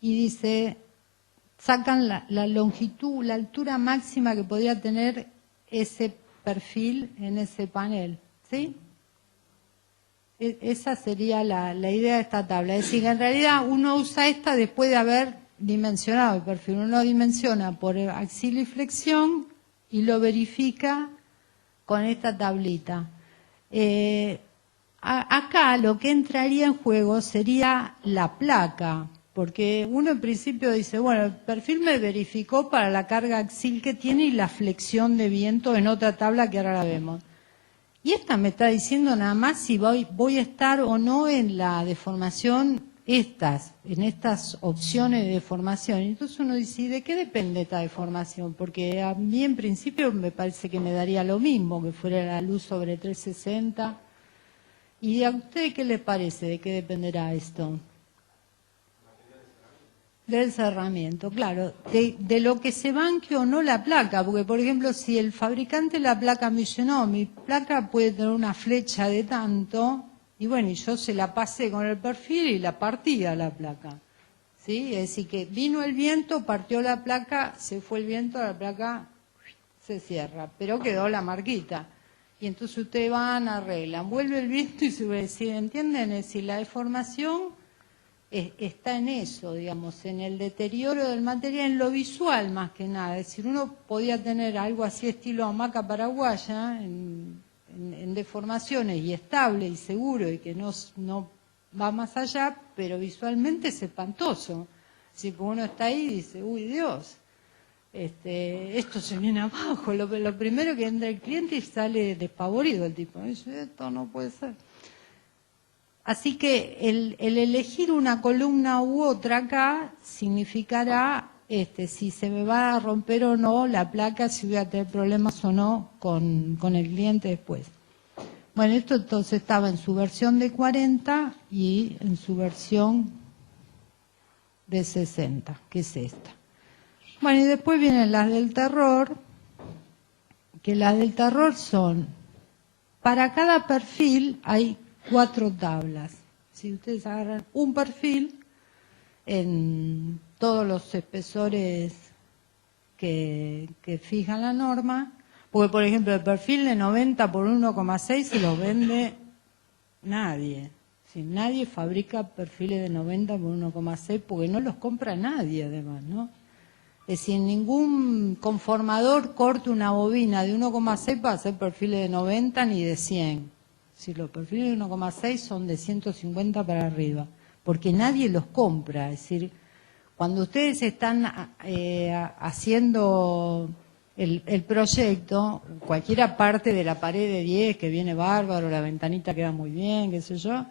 y dice, sacan la longitud, la altura máxima que podría tener ese perfil en ese panel, ¿sí? Esa sería la idea de esta tabla. Es decir, que en realidad uno usa esta después de haber dimensionado el perfil. Uno dimensiona por axiliflexión y lo verifica con esta tablita. Acá lo que entraría en juego sería la placa, porque uno en principio dice, bueno, el perfil me verificó para la carga axil que tiene y la flexión de viento en otra tabla que ahora la vemos. Y esta me está diciendo nada más si voy a estar o no en la deformación, en estas opciones de deformación. Entonces uno dice, ¿de qué depende esta deformación? Porque a mí en principio me parece que me daría lo mismo, que fuera la luz sobre 360. ¿Y a usted qué le parece? ¿De qué dependerá esto? Del cerramiento, claro, de lo que se banque o no la placa, porque por ejemplo si el fabricante de la placa me dice, no, mi placa puede tener una flecha de tanto, y bueno, y yo se la pasé con el perfil y la partía la placa, ¿sí? Es decir, que vino el viento, partió la placa, se fue el viento, la placa se cierra, pero quedó la marquita. Y entonces ustedes van, arreglan, vuelve el viento y se ve, ¿sí? ¿Entienden? Es decir, la deformación está en eso, digamos, en el deterioro del material, en lo visual más que nada. Es decir, uno podía tener algo así estilo hamaca paraguaya, en deformaciones y estable y seguro y que no va más allá, pero visualmente es espantoso. Así que uno está ahí y dice, uy Dios, esto se viene abajo. Lo primero que entra el cliente y sale despavorido el tipo. Dice, esto no puede ser. Así que el elegir una columna u otra acá significará si se me va a romper o no la placa, si voy a tener problemas o no con el cliente después. Bueno, esto entonces estaba en su versión de 40 y en su versión de 60, que es esta. Bueno, y después vienen las del terror, que las del terror son, para cada perfil hay 4 tablas. Si ustedes agarran un perfil en todos los espesores que fijan la norma, porque por ejemplo el perfil de 90 por 1,6 se los vende nadie. Si nadie fabrica perfiles de 90 por 1,6 porque no los compra nadie además, ¿no? Es decir, ningún conformador corta una bobina de 1,6 para hacer perfiles de 90 ni de 100. Si los perfiles de 1,6 son de 150 para arriba, porque nadie los compra. Es decir, cuando ustedes están haciendo el proyecto, cualquiera parte de la pared de 10 que viene bárbaro, la ventanita queda muy bien, qué sé yo,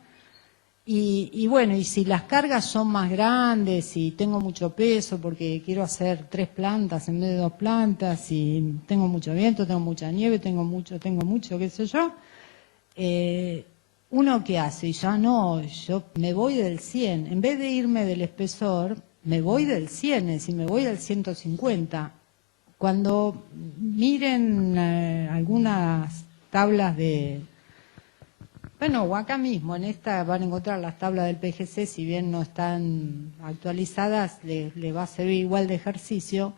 y bueno, y si las cargas son más grandes, y tengo mucho peso porque quiero hacer 3 plantas en vez de 2 plantas, y tengo mucho viento, tengo mucha nieve, tengo mucho, qué sé yo, uno ¿qué hace? Y ya no, yo me voy del 100. En vez de irme del espesor, me voy del 100, es decir, me voy del 150. Cuando miren algunas tablas de... Bueno, o acá mismo, en esta van a encontrar las tablas del PGC, si bien no están actualizadas, les va a servir igual de ejercicio.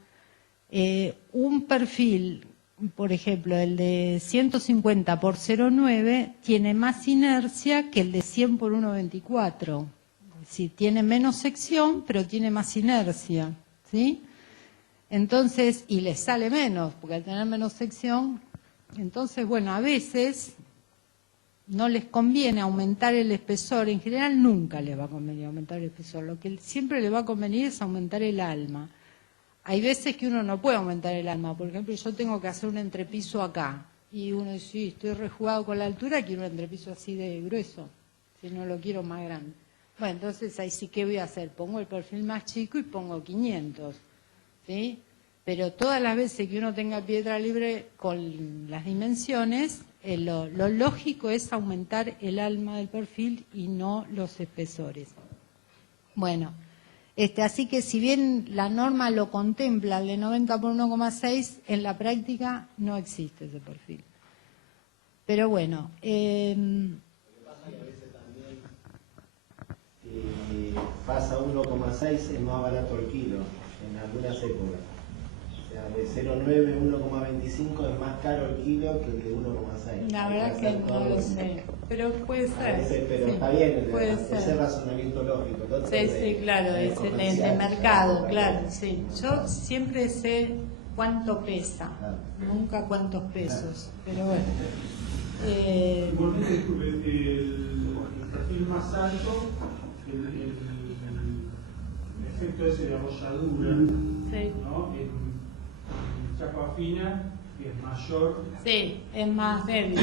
Un perfil, por ejemplo, el de 150 por 0,9 tiene más inercia que el de 100 por 1,24. Es decir, tiene menos sección, pero tiene más inercia, ¿sí? Entonces, y le sale menos, porque al tener menos sección, entonces, bueno, a veces no les conviene aumentar el espesor. En general nunca les va a convenir aumentar el espesor. Lo que siempre les va a convenir es aumentar el alma. Hay veces que uno no puede aumentar el alma. Por ejemplo, yo tengo que hacer un entrepiso acá. Y uno dice, sí, estoy rejugado con la altura, quiero un entrepiso así de grueso. Si no lo quiero más grande. Bueno, entonces ahí sí, ¿qué voy a hacer? Pongo el perfil más chico y pongo 500. ¿Sí? Pero todas las veces que uno tenga piedra libre con las dimensiones, lo lógico es aumentar el alma del perfil y no los espesores. Bueno, así que si bien la norma lo contempla, el de 90 por 1,6, en la práctica no existe ese perfil. Pero bueno... Lo que pasa es que a veces también pasa a 1,6 es más barato el kilo en algunas épocas. O sea, de 0,9 a 1,25 es más caro el kilo que el de 1,6. La verdad que no lo sé, pero puede ser. Pero sí, está bien, puede ese ser. razonamiento lógico. Sí, claro, es de mercado, claro, sí. Yo siempre sé cuánto pesa, nunca cuántos pesos, pero bueno. Igualmente, el perfil más alto, el efecto ese de arrolladura, Sí. ¿no? En chapa fina es mayor. Sí, es más débil,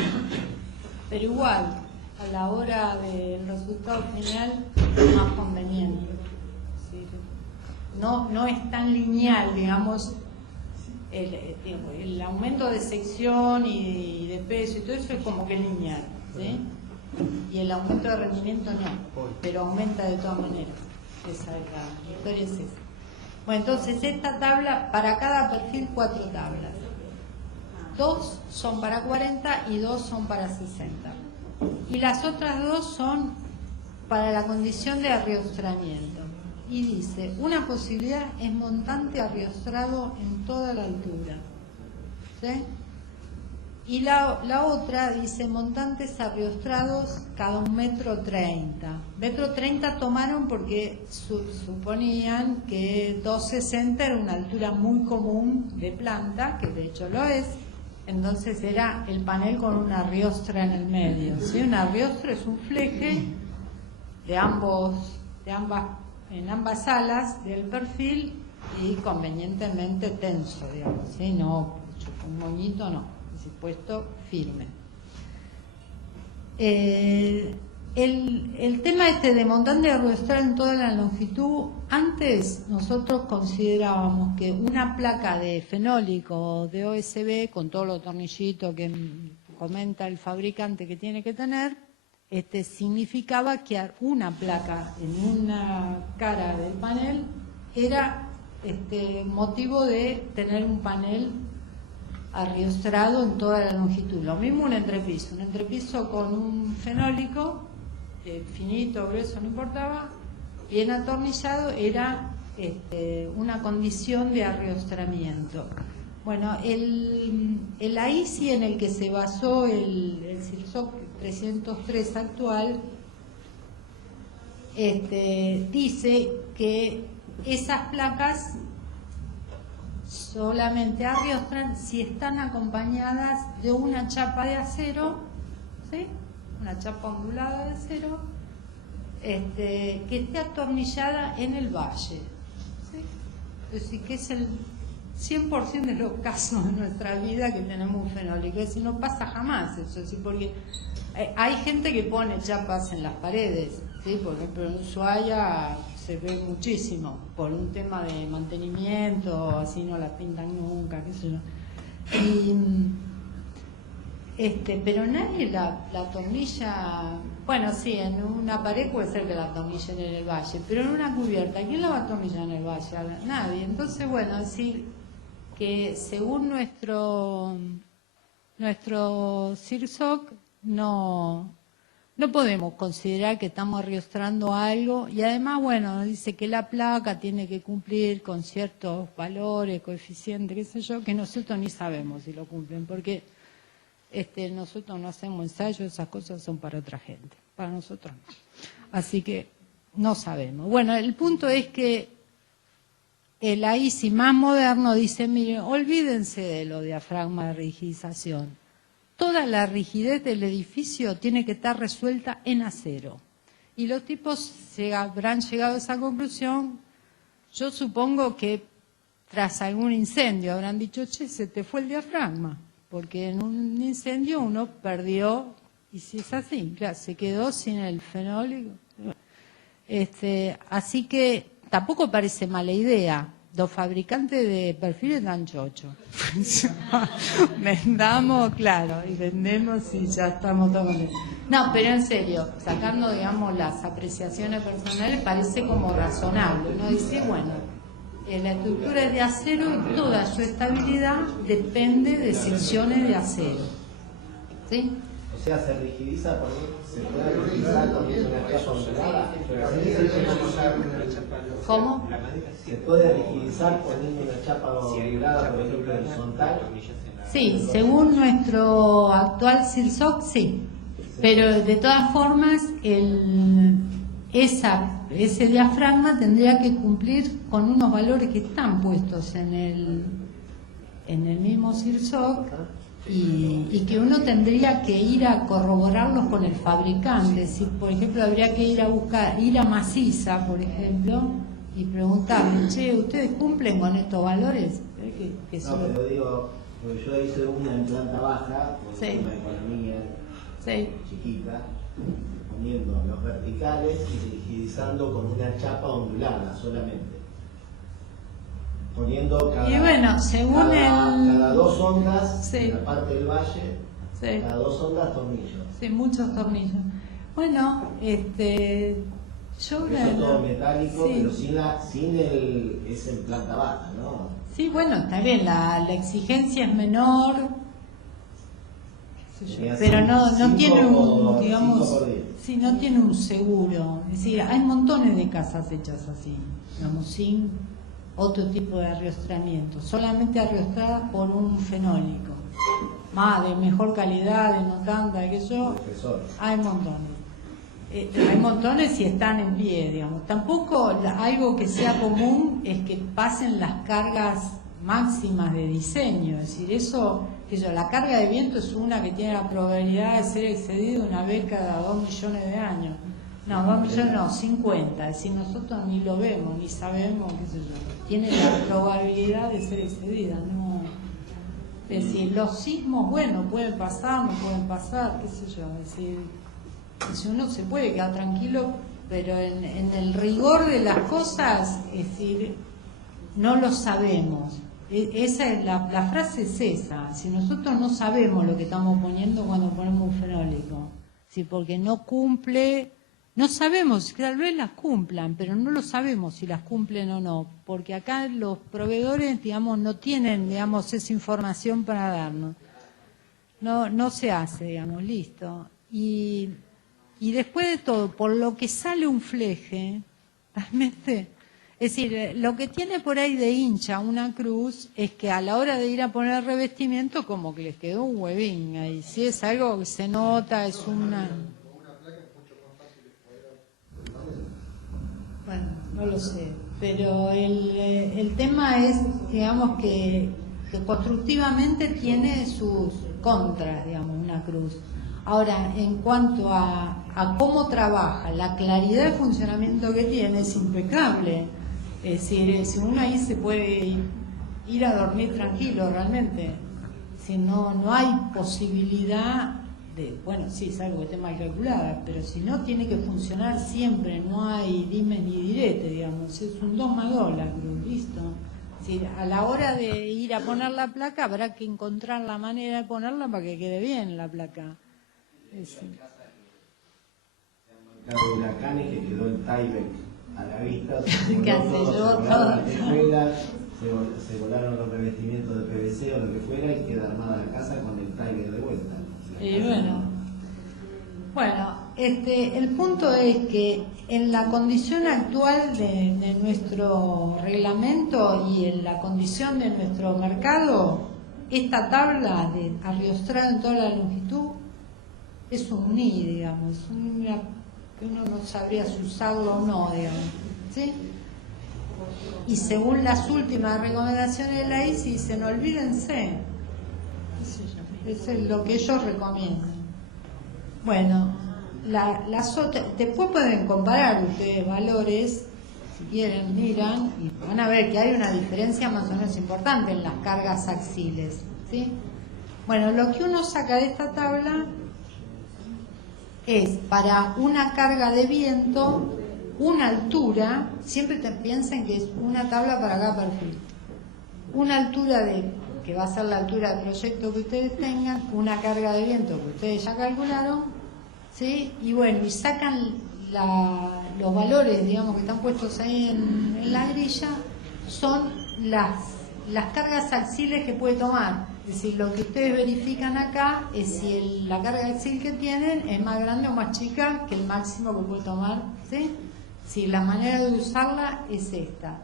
pero igual, a la hora del resultado final es más conveniente. Sí. No es tan lineal, digamos, el aumento de sección y de peso y todo eso es como que lineal, ¿sí? Y el aumento de rendimiento no, pero aumenta de todas maneras. Esa es la historia, es esa. Bueno, entonces esta tabla, para cada perfil 4 tablas. 2 son para 40 y 2 son para 60. Y las otras 2 son para la condición de arriostramiento. Y dice, una posibilidad es montante arriostrado en toda la altura. ¿Sí? Y la otra dice montantes arriostrados cada 1,30 m. 1,30 m tomaron porque suponían que 2,60 era una altura muy común de planta, que de hecho lo es. Entonces era el panel con una arriostra en el medio. ¿Sí? Una arriostra es un fleje en ambas alas del perfil y convenientemente tenso, digamos, ¿sí? No, un moñito no, es puesto firme. El tema de montante arriostrado en toda la longitud, antes nosotros considerábamos que una placa de fenólico o de OSB, con todos los tornillitos que comenta el fabricante que tiene que tener, significaba que una placa en una cara del panel era motivo de tener un panel arriostrado en toda la longitud. Lo mismo un entrepiso con un fenólico, finito, grueso, no importaba, bien atornillado, era una condición de arriostramiento. Bueno, el AISI en el que se basó el Silsoc 303 actual dice que esas placas solamente arriostran si están acompañadas de una chapa de acero, ¿sí? Una chapa ondulada de acero, que esté atornillada en el valle, ¿sí? Es decir, que es el 100% de los casos de nuestra vida que tenemos un fenólico. Es decir, no pasa jamás eso, ¿sí? Porque hay gente que pone chapas en las paredes, ¿sí? Por ejemplo, en Ushuaia se ve muchísimo por un tema de mantenimiento, así no la pintan nunca, qué sé yo. Pero nadie la atornilla. Bueno, sí, en una pared puede ser que la atornillen en el valle, pero en una cubierta, ¿quién la va a atornillar en el valle? Nadie. Entonces, bueno, decir que según nuestro Silsoc no podemos considerar que estamos arriostrando algo, y además, bueno, dice que la placa tiene que cumplir con ciertos valores, coeficientes, qué sé yo, que nosotros ni sabemos si lo cumplen, porque nosotros no hacemos ensayos, esas cosas son para otra gente, para nosotros no. Así que no sabemos. Bueno, el punto es que el AISI más moderno dice, miren, olvídense de lo diafragma de rigidización. Toda la rigidez del edificio tiene que estar resuelta en acero. Y los tipos habrán llegado a esa conclusión, yo supongo que tras algún incendio habrán dicho, che, se te fue el diafragma, porque en un incendio uno perdió, y si es así, claro, se quedó sin el fenólico. Así que tampoco parece mala idea. Los fabricantes de perfiles dan chocho. Vendamos, claro, y vendemos y ya estamos todos contentos. No, pero en serio, sacando, digamos, las apreciaciones personales, parece como razonable. Uno dice, bueno, la estructura es de acero y toda su estabilidad depende de secciones de acero. ¿Sí? O O sea, se rigidiza, se puede rigidizar poniendo una chapa ondulada. ¿Cómo? Se puede rigidizar poniendo una chapa ondulada, por ejemplo, horizontal. Sí, según nuestro actual SILSOC, sí. Pero de todas formas, ese diafragma tendría que cumplir con unos valores que están puestos en el mismo SILSOC y que uno tendría que ir a corroborarlos con el fabricante. Si, por ejemplo, habría que ir a Maciza, por ejemplo, y preguntarle, che, ¿ustedes cumplen con estos valores? No, pero digo, yo hice una en planta baja, por Sí. una economía Sí. chiquita, poniendo los verticales y rigidizando con una chapa ondulada solamente. Poniendo cada 2 ondas, Sí. en la parte del valle, Sí. cada 2 ondas tornillos. Sí, muchos tornillos. Bueno, yo Eso es todo metálico, sí. pero es en planta baja, ¿no? Sí, bueno, está bien, la exigencia es menor, qué sé yo, Sería pero no cinco tiene un, por- digamos, 5 por 10. sí, no tiene un seguro. Es decir, hay montones de casas hechas así, digamos, sin otro tipo de arriostramiento, solamente arriostradas por un fenólico, más de mejor calidad, de no tanta, de qué sé yo, Profesor. hay montones. Hay montones y están en pie, digamos. Tampoco algo que sea común es que pasen las cargas máximas de diseño. Es decir, la carga de viento es una que tiene la probabilidad de ser excedida una vez cada 2 millones de años. No, 2 millones no, 50. Es decir, nosotros ni lo vemos, ni sabemos, qué sé yo. Tiene la probabilidad de ser excedida, ¿no? Es decir, los sismos, bueno, pueden pasar, no pueden pasar, qué sé yo. Es decir, si uno se puede quedar tranquilo, pero en el rigor de las cosas, es decir, no lo sabemos. Esa es la frase es esa. Si nosotros no sabemos lo que estamos poniendo cuando ponemos un fenólico, ¿sí? Porque no cumple, no sabemos, tal vez las cumplan, pero no lo sabemos si las cumplen o no, porque acá los proveedores, digamos, no tienen, digamos, esa información para darnos. No se hace, digamos, listo. Y después de todo, por lo que sale un fleje, realmente, es decir, lo que tiene por ahí de hincha una cruz es que a la hora de ir a poner revestimiento como que les quedó un huevín ahí. Si es algo que se nota, es una... Bueno, no lo sé, pero el tema es, digamos, que constructivamente tiene sus contras, digamos, una cruz. Ahora, en cuanto a cómo trabaja, la claridad de funcionamiento que tiene es impecable. Es decir, si uno ahí se puede ir a dormir tranquilo realmente. Si no hay posibilidad de, bueno, sí, es algo que esté mal calculada, pero si no, tiene que funcionar siempre, no hay dime ni direte, digamos, es un 2 más 2 la cruz, listo. Es decir, a la hora de ir a poner la placa habrá que encontrar la manera de ponerla para que quede bien la placa. De huracanes que quedó el Tyvek a la vista, se Cancelló volaron las tejuelas, se volaron los revestimientos de PVC o lo que fuera y queda armada la casa con el Tyvek de vuelta. Y bueno, el punto es que en la condición actual de nuestro reglamento y en la condición de nuestro mercado, esta tabla de arriostrado en toda la longitud es un ni, digamos, que uno no sabría si usarlo o no, digamos, ¿sí? Y según las últimas recomendaciones de la ICI, dicen, olvídense, eso es lo que ellos recomiendan. Bueno, después pueden comparar ustedes valores, si quieren, miran, y van a ver que hay una diferencia más o menos importante en las cargas axiles, ¿sí? Bueno, lo que uno saca de esta tabla es para una carga de viento, una altura, siempre piensen que es una tabla para cada perfil, una altura que va a ser la altura del proyecto que ustedes tengan, una carga de viento que ustedes ya calcularon, ¿sí? Y bueno, y sacan los valores, digamos, que están puestos ahí en la grilla, son las cargas axiles que puede tomar. Es decir, lo que ustedes verifican acá es si la carga axial que tienen es más grande o más chica que el máximo que puede tomar, ¿sí? Si la manera de usarla es esta.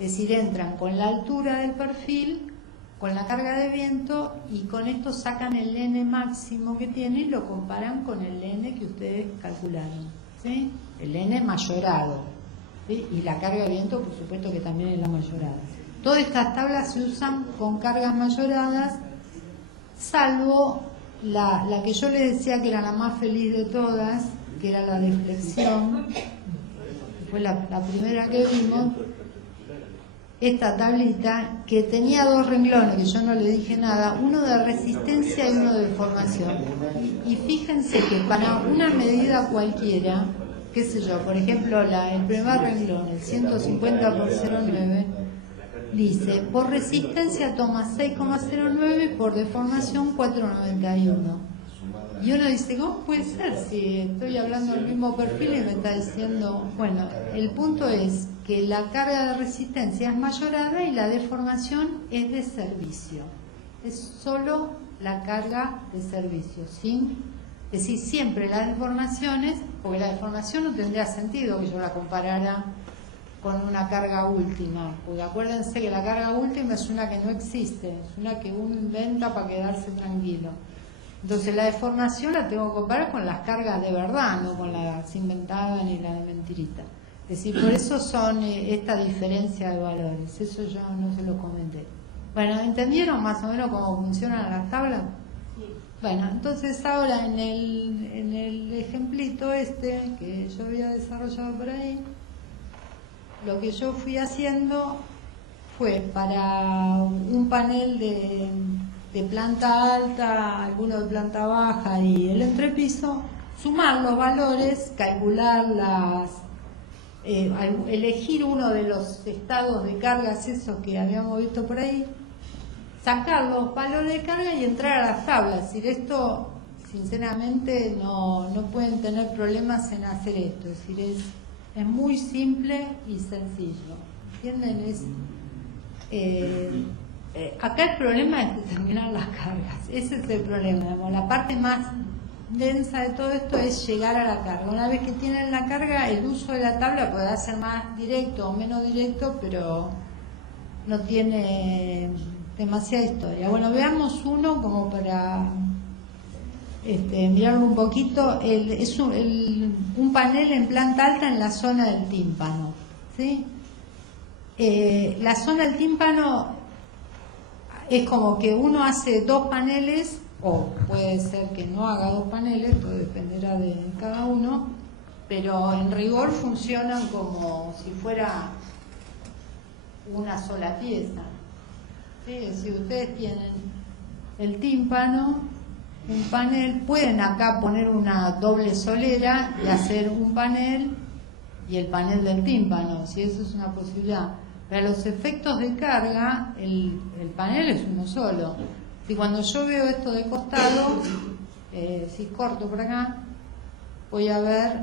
Es decir, entran con la altura del perfil, con la carga de viento, y con esto sacan el N máximo que tiene y lo comparan con el N que ustedes calcularon, ¿sí? El N mayorado, ¿sí? Y la carga de viento, por supuesto que también es la mayorada. Todas estas tablas se usan con cargas mayoradas, salvo la que yo les decía que era la más feliz de todas, que era la deflexión. Fue la primera que vimos. Esta tablita que tenía dos renglones, que yo no le dije nada, uno de resistencia y uno de deformación. Y fíjense que para una medida cualquiera, qué sé yo, por ejemplo, el primer renglón, el 150 por 0,9, dice, por resistencia toma 6,09, por deformación 4,91. Y uno dice, ¿cómo puede ser si estoy hablando del mismo perfil y me está diciendo? Bueno, el punto es que la carga de resistencia es mayorada y la deformación es de servicio. Es solo la carga de servicio, ¿sí? Es decir, siempre las deformaciones, porque la deformación no tendría sentido que yo la comparara con una carga última, porque acuérdense que la carga última es una que no existe, es una que uno inventa para quedarse tranquilo. Entonces la deformación la tengo que comparar con las cargas de verdad, no con las inventadas ni la de mentirita. Es decir, por eso son esta diferencia de valores, eso yo no se lo comenté. Bueno, ¿entendieron más o menos cómo funcionan las tablas? Sí. Bueno, entonces ahora en el ejemplito este que yo había desarrollado por ahí, lo que yo fui haciendo fue para un panel de planta alta, alguno de planta baja y el entrepiso, sumar los valores, calcular elegir uno de los estados de cargas, esos que habíamos visto por ahí, sacar los valores de carga y entrar a las tablas. Es decir, esto, sinceramente, no pueden tener problemas en hacer esto. Es decir, es muy simple y sencillo. ¿Entienden? Acá el problema es determinar las cargas. Ese es el problema. Digamos. La parte más densa de todo esto es llegar a la carga. Una vez que tienen la carga, el uso de la tabla puede ser más directo o menos directo, pero no tiene demasiada historia. Bueno, veamos uno como para mirarlo un poquito. Es un panel en planta alta en la zona del tímpano, ¿sí? La zona del tímpano es como que uno hace dos paneles, o puede ser que no haga dos paneles, todo dependerá de cada uno, pero en rigor funcionan como si fuera una sola pieza. ¿Sí? Si ustedes tienen el tímpano, un panel, pueden acá poner una doble solera y hacer un panel y el panel del tímpano, si eso es una posibilidad. Para los efectos de carga, el panel es uno solo. Si cuando yo veo esto de costado, si corto por acá, voy a ver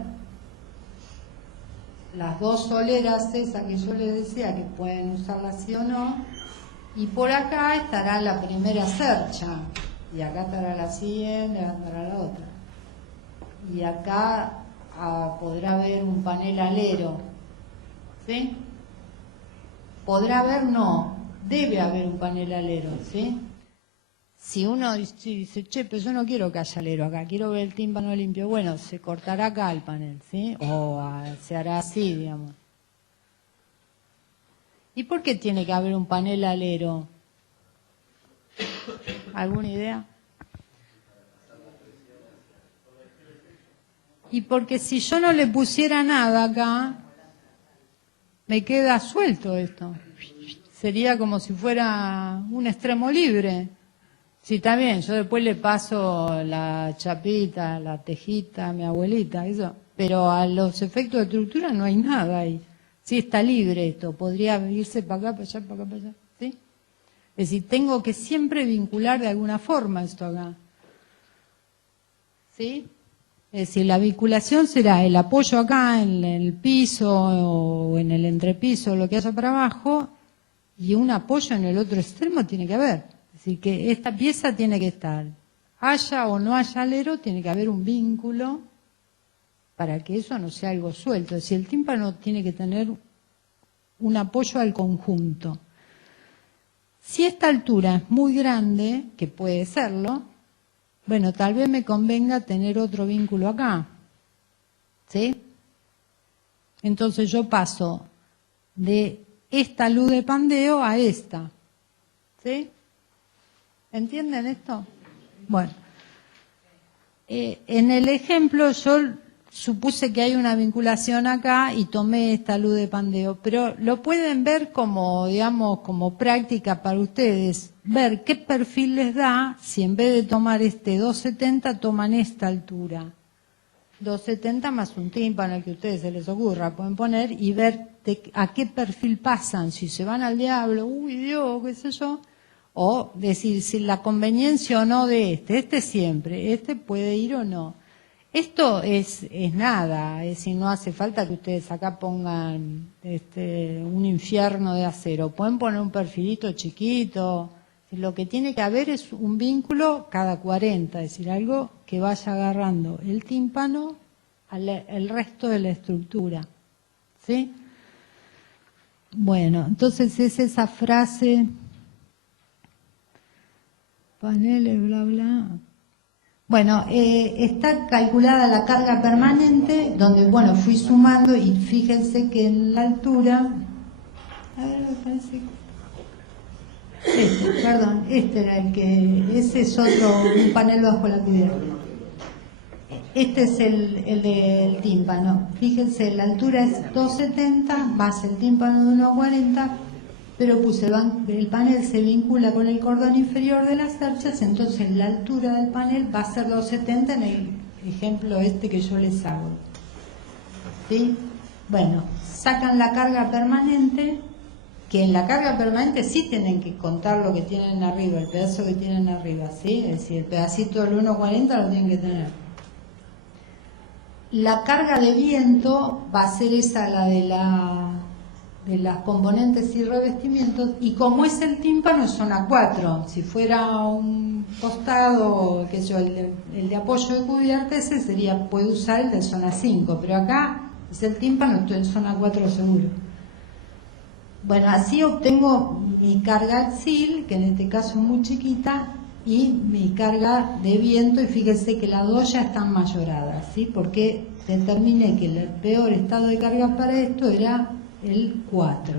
las dos soleras esas que yo les decía que pueden usarlas sí o no, y por acá estará la primera cercha, y acá estará la siguiente, acá estará la otra. Y acá podrá haber un panel alero, ¿sí? Podrá haber, no, debe haber un panel alero, ¿sí? Si uno dice, che, pero yo no quiero que haya alero acá, quiero ver el tímpano limpio, bueno, se cortará acá el panel, ¿sí? O se hará así, digamos. ¿Y por qué tiene que haber un panel alero? ¿Alguna idea? Y porque si yo no le pusiera nada acá, me queda suelto esto. Sería como si fuera un extremo libre. Sí, está bien, yo después le paso la chapita, la tejita a mi abuelita, eso. Pero a los efectos de estructura no hay nada ahí. Sí, está libre esto, podría irse para acá, para allá, para acá, para allá. ¿Sí? Es decir, tengo que siempre vincular de alguna forma esto acá. ¿Sí? Es decir, la vinculación será el apoyo acá en el piso o en el entrepiso, lo que haya para abajo, y un apoyo en el otro extremo tiene que haber. Es Así que esta pieza tiene que estar, haya o no haya alero, tiene que haber un vínculo para que eso no sea algo suelto. Es decir, el tímpano tiene que tener un apoyo al conjunto. Si esta altura es muy grande, que puede serlo, bueno, tal vez me convenga tener otro vínculo acá, ¿sí? Entonces yo paso de esta luz de pandeo a esta, ¿sí? ¿Entienden esto? Bueno, en el ejemplo yo supuse que hay una vinculación acá y tomé esta luz de pandeo, pero lo pueden ver como, digamos, como práctica para ustedes, ver qué perfil les da si en vez de tomar este 270 toman esta altura. 270 más un tímpano, el que a ustedes se les ocurra, pueden poner y ver a qué perfil pasan, si se van al diablo, uy Dios, qué sé yo, o decir si la conveniencia o no de este siempre, este puede ir o no. Esto es nada, es decir, no hace falta que ustedes acá pongan un infierno de acero, pueden poner un perfilito chiquito, lo que tiene que haber es un vínculo cada 40, es decir, algo que vaya agarrando el tímpano al resto de la estructura, ¿sí? Bueno, entonces es esa frase, paneles, bla, bla. Bueno, está calculada la carga permanente, donde, bueno, fui sumando y fíjense que en la altura, a ver, me parece que... Este era el que, ese es otro, un panel bajo la cubierta. Este es el del tímpano. Fíjense, la altura es 270 más el tímpano de 1,40, pero puse el panel se vincula con el cordón inferior de las cerchas, entonces la altura del panel va a ser 270 en el ejemplo este que yo les hago. ¿Sí? Bueno, sacan la carga permanente, que en la carga permanente sí tienen que contar lo que tienen arriba, el pedazo que tienen arriba, ¿sí? Es decir, el pedacito del 1,40 lo tienen que tener. La carga de viento va a ser esa, la de las componentes y revestimientos, y como es el tímpano es zona 4, si fuera un costado, qué sé yo, el de apoyo de cubierta, ese sería, puede usar el de zona 5, pero acá es el tímpano, estoy en zona 4 seguro. Bueno, así obtengo mi carga axil, que en este caso es muy chiquita, y mi carga de viento, y fíjense que las dos ya están mayoradas, ¿sí? Porque determiné que el peor estado de carga para esto era el 4.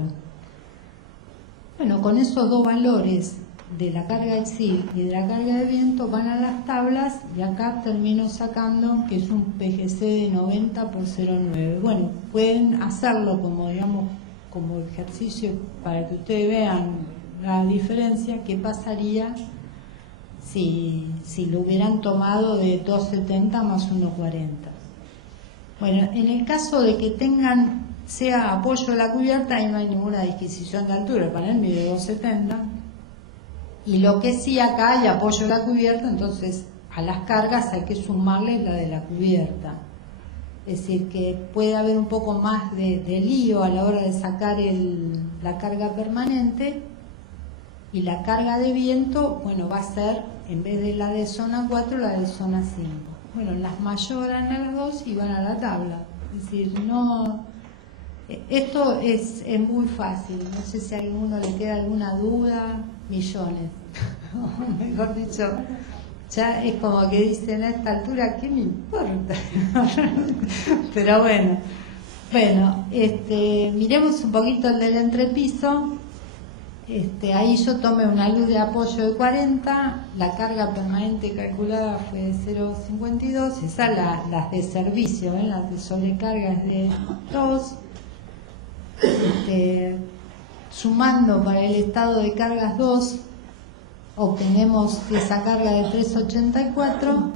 Bueno, con esos dos valores de la carga axil y de la carga de viento van a las tablas, y acá termino sacando que es un PGC de 90 por 0,9. Bueno, pueden hacerlo como, digamos, como ejercicio para que ustedes vean la diferencia, qué pasaría si lo hubieran tomado de 270 más 1,40. Bueno, en el caso de que tengan, sea apoyo de la cubierta, ahí no hay ninguna disquisición de altura, el panel mide 270, y lo que sí acá hay apoyo de la cubierta, entonces a las cargas hay que sumarles la de la cubierta. Es decir, que puede haber un poco más de lío a la hora de sacar la carga permanente, y la carga de viento, bueno, va a ser, en vez de la de zona 4, la de zona 5. Bueno, las mayoran a las dos y van a la tabla. Es decir, no... Esto es muy fácil. No sé si a alguno le queda alguna duda, millones. Mejor dicho... Ya es como que dicen a esta altura, ¿qué me importa? Pero bueno, miremos un poquito el del entrepiso. Ahí yo tomé una luz de apoyo de 40, la carga permanente calculada fue de 0,52, esas las de servicio, las de sobrecarga es de 2. Sumando para el estado de cargas 2, obtenemos esa carga de 3,84,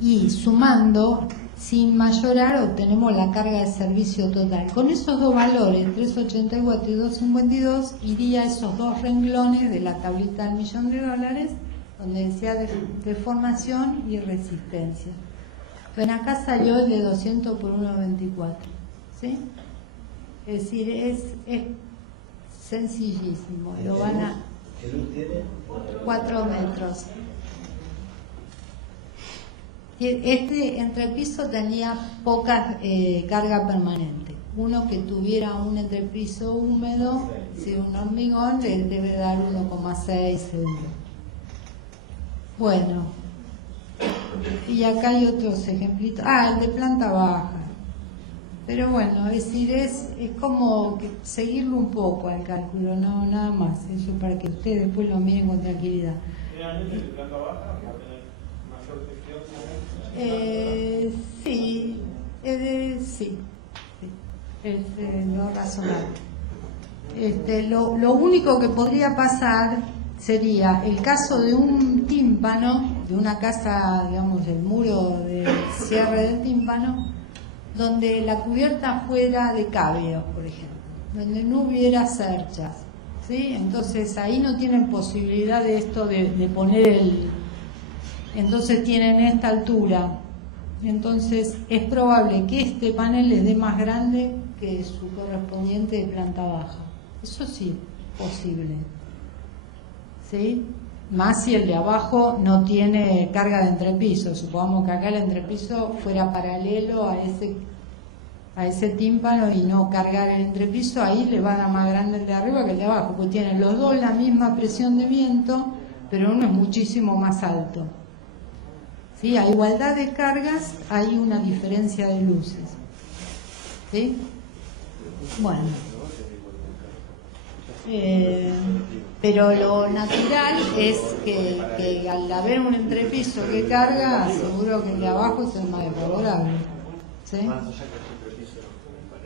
y sumando sin mayorar obtenemos la carga de servicio total. Con esos dos valores, 3,84 y 2,52, iría a esos dos renglones de la tablita del $1.000.000, donde decía deformación y resistencia. Bueno, acá salió el de 200 por 1,24, ¿sí? Es decir, es sencillísimo, lo van a... ¿Qué luz tiene? 4 metros. Este entrepiso tenía poca carga permanente. Uno que tuviera un entrepiso húmedo, si un hormigón, le debe dar 1,6 seguro. Bueno, y acá hay otros ejemplitos. El de planta baja. Pero bueno, es decir, es como que seguirlo un poco al cálculo, no nada más. Eso para que ustedes después lo miren con tranquilidad. Generalmente de planta baja va a tener mayor presión. Sí, sí, es lo razonable. Lo único que podría pasar sería el caso de un tímpano, de una casa, digamos, el muro de cierre del tímpano, donde la cubierta fuera de cabrio, por ejemplo, donde no hubiera cerchas, ¿sí? Entonces ahí no tienen posibilidad de esto de poner entonces tienen esta altura. Entonces es probable que este panel les dé más grande que su correspondiente de planta baja. Eso sí, posible. ¿Sí? Más si el de abajo no tiene carga de entrepiso. Supongamos que acá el entrepiso fuera paralelo a ese tímpano y no cargar el entrepiso, ahí le va a dar más grande el de arriba que el de abajo, porque tienen los dos la misma presión de viento, pero uno es muchísimo más alto. ¿Sí? A igualdad de cargas hay una diferencia de luces. ¿Sí? Bueno. Pero lo natural es que al haber un entrepiso que carga, seguro que el de abajo es el más desfavorable. ¿Sí?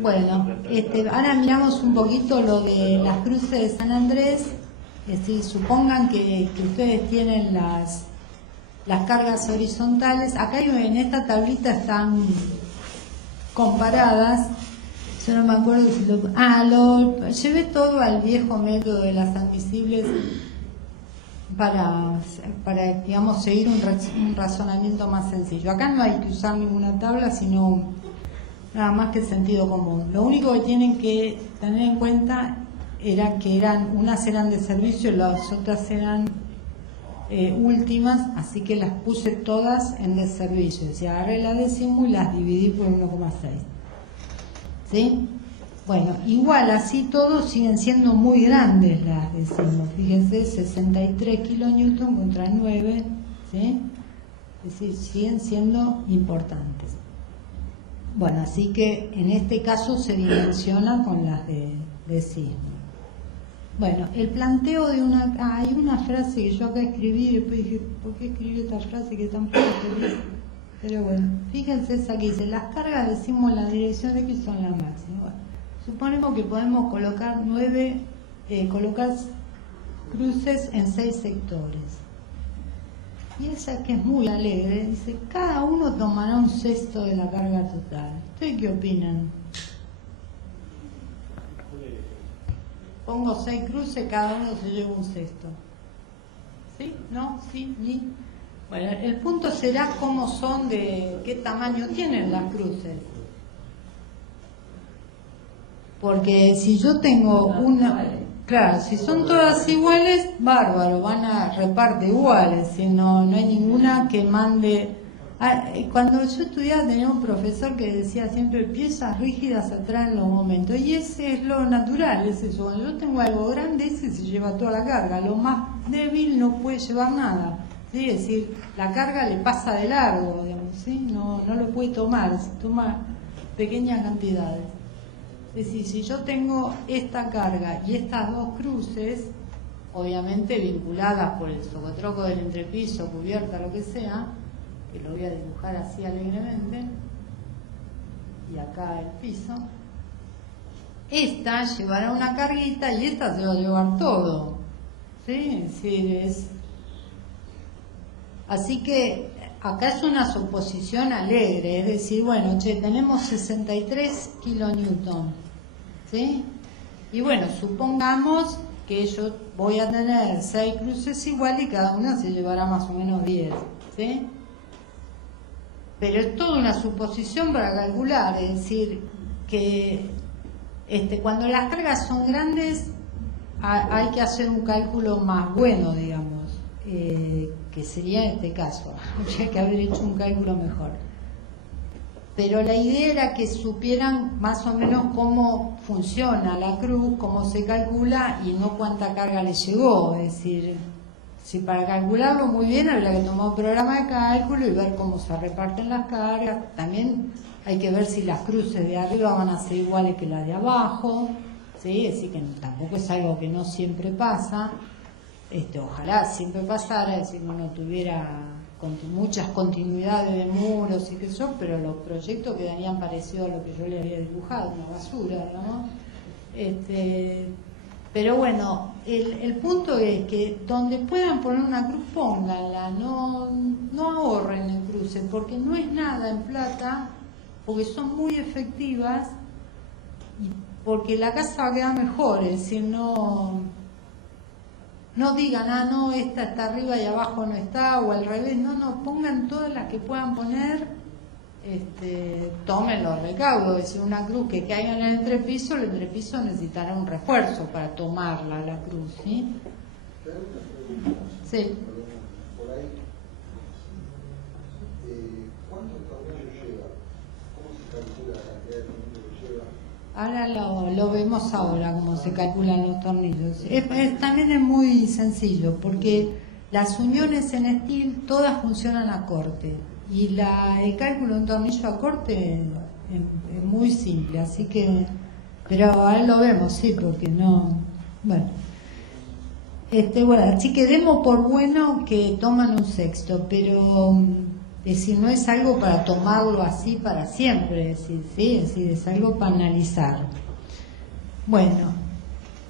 Bueno, ahora miramos un poquito lo de las cruces de San Andrés. Es decir, supongan que ustedes tienen las cargas horizontales. Acá en esta tablita están comparadas. Yo no me acuerdo si lo llevé todo al viejo método de las admisibles para digamos, seguir un razonamiento más sencillo. Acá no hay que usar ninguna tabla, sino nada más que el sentido común. Lo único que tienen que tener en cuenta era que unas eran de servicio y las otras eran últimas, así que las puse todas en de servicio. Si agarré la décimo y las dividí por 1,6. ¿Sí? Bueno, igual así todos siguen siendo muy grandes las decimos. Fíjense, 63 kilonewton contra 9, ¿sí? Es decir, siguen siendo importantes. Bueno, así que en este caso se dimensiona con las de sismo. Bueno, el planteo de hay una frase que yo acá escribí y después dije, ¿por qué escribí esta frase que tampoco escribí? Pero bueno, fíjense esa que dice, las cargas decimos la dirección de X son las máximas. Bueno, suponemos que podemos colocar colocar cruces en 6 sectores. Y esa que es muy alegre, dice, cada uno tomará un sexto de la carga total. ¿Ustedes qué opinan? Pongo 6 cruces, cada uno se lleva un sexto. ¿Sí? ¿No? ¿Sí? ¿Ni? Bueno, el punto será cómo son, de qué tamaño tienen las cruces. Porque si yo tengo claro, si son todas iguales, bárbaro, van a reparte iguales, si no hay ninguna que mande. Cuando yo estudiaba tenía un profesor que decía siempre piezas rígidas atraen los momentos, y ese es lo natural, es eso. Cuando yo tengo algo grande, ese se lleva toda la carga, lo más débil no puede llevar nada. ¿Sí? Es decir, la carga le pasa de largo, digamos, ¿sí? No lo puede tomar, se toma pequeñas cantidades. Es decir, si yo tengo esta carga y estas dos cruces, obviamente vinculadas por el socotroco del entrepiso, cubierta, lo que sea, que lo voy a dibujar así alegremente, y acá el piso, esta llevará una carguita y esta se va a llevar todo. ¿Sí? Es decir, así que acá es una suposición alegre, es decir, bueno, tenemos 63 kilonewton, ¿sí? Y bueno, supongamos que yo voy a tener 6 cruces iguales y cada una se llevará más o menos 10, ¿sí? Pero es toda una suposición para calcular, es decir, que cuando las cargas son grandes, hay que hacer un cálculo más bueno, digamos, que sería en este caso. Habría que haber hecho un cálculo mejor. Pero la idea era que supieran más o menos cómo funciona la cruz, cómo se calcula y no cuánta carga le llegó. Es decir, si para calcularlo muy bien habría que tomar un programa de cálculo y ver cómo se reparten las cargas. También hay que ver si las cruces de arriba van a ser iguales que las de abajo. ¿Sí? Es decir, que tampoco es algo que no siempre pasa. Ojalá siempre pasara, es decir, que uno tuviera muchas continuidades de muros y qué sé yo, pero los proyectos quedarían parecidos a lo que yo le había dibujado, una basura, ¿no? Pero bueno, el punto es que donde puedan poner una cruz, pónganla, no ahorren en cruces, porque no es nada en plata, porque son muy efectivas y porque la casa va a quedar mejor, es decir, no digan, no, esta está arriba y abajo no está, o al revés, no, pongan todas las que puedan poner, tomen los recaudos, es decir, una cruz que caiga en el entrepiso necesitará un refuerzo para tomarla la cruz, ¿sí? Sí. Por ahí, ¿cuántos tornillos lleva? ¿Cómo se calcula la cantidad de tornillos que lleva? Ahora lo vemos ahora, cómo se calculan los tornillos. También es muy sencillo, porque las uniones en steel todas funcionan a corte, y el cálculo de un tornillo a corte es muy simple, así que, pero ahora lo vemos, sí, porque no, bueno. Bueno, así que demos por bueno que toman un sexto, pero es decir, no es algo para tomarlo así para siempre, es decir, ¿sí? Es decir, es algo para analizar. Bueno,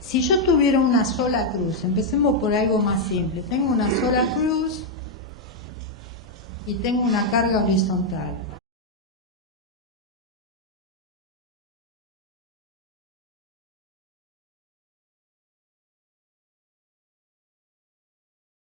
si yo tuviera una sola cruz, empecemos por algo más simple. Tengo una sola cruz y tengo una carga horizontal.